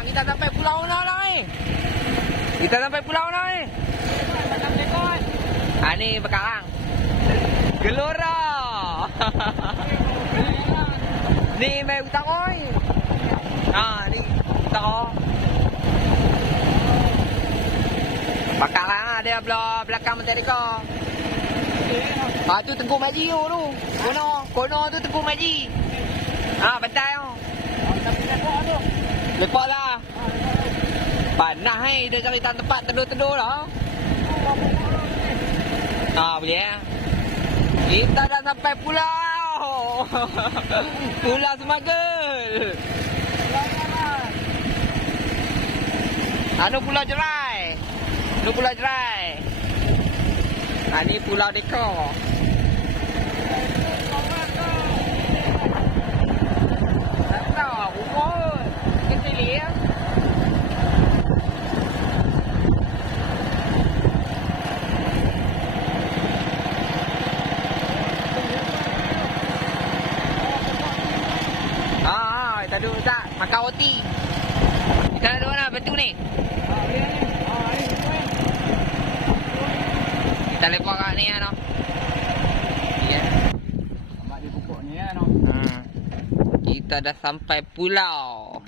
Bang, kita sampai pulau mana ni? Kita sampai pulau mana ni? Ah ni Bekarang. Gelora. Ni mai utara ni. Ni utara. Bekarang ada belakang Metallica. Tu Tengku Maji tu. Kono tu Tengku Maji. Pantai tu. Lepak lah. Panas dia cari tempat teduh-teduh lah. Boleh. Kita dah sampai pulau. Pulau Semagel. Pulau Jerai. Pulau Jerai. Ni Pulau Dekor. Tak tahu, umur. Kecil ya. Kita duduk tak? Makan roti. Kita nak duduk mana? Batu ni? Kita lepak kat ni lah. Ya. Nampak dia pokok ni lah. Kita dah sampai pulau.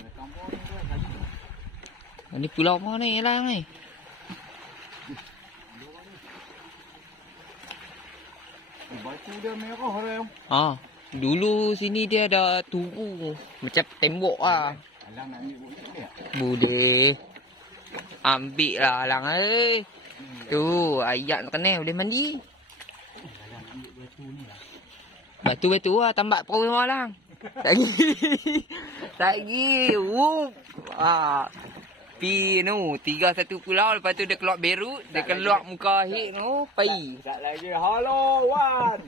Ni pulau mana ni lah ni? Batu dia merah lah. Dulu sini dia ada turu. Macam tembok lah. Alang nak ambil bukit dia? Boleh. Ambil lah Alang Tu, ayat nak kena boleh mandi. Alang ambil batu ni lah. Batu-batu lah, tambak perahu semua Alang. Lagi. Pi tu, 3-1 pulau, lepas tu dia keluar Beirut, dia keluar muka akhir tu, pai. Tak lagi. Hello, Wan.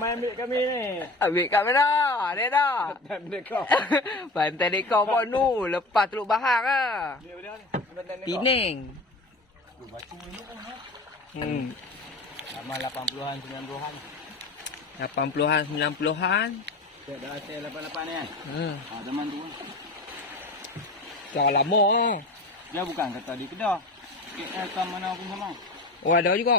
Mai ambil kami ni. Ambil kat mana? Dia dah. Pantai kau. Pantai Dekor pun tu, lepas Teluk Bahar lah. Ni mana ni? Pining. Batu ni pun. Lama 80-an, 90-an. 80-an, 90-an. Dah asal 88 ni kan? Zaman tu kan. Dah lama lah. Dia bukan kata di Kedah. KL ke mana pun sama. Ada juga?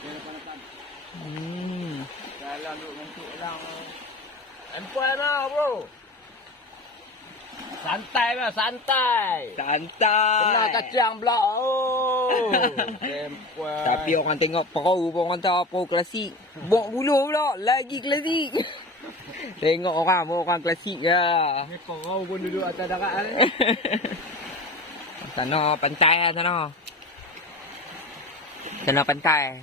Dia 88. Dalam duduk ngantuk lang. Empat lah bro. Santai lah, santai. Kena kacang pula. Tapi orang tengok perahu pun orang tahu perahu klasik. Bok buluh pula, lagi klasik. Tengok orang klasik je. Ni korau pun duduk atas darat ni. Sana pantai lah sana. Sana pantai.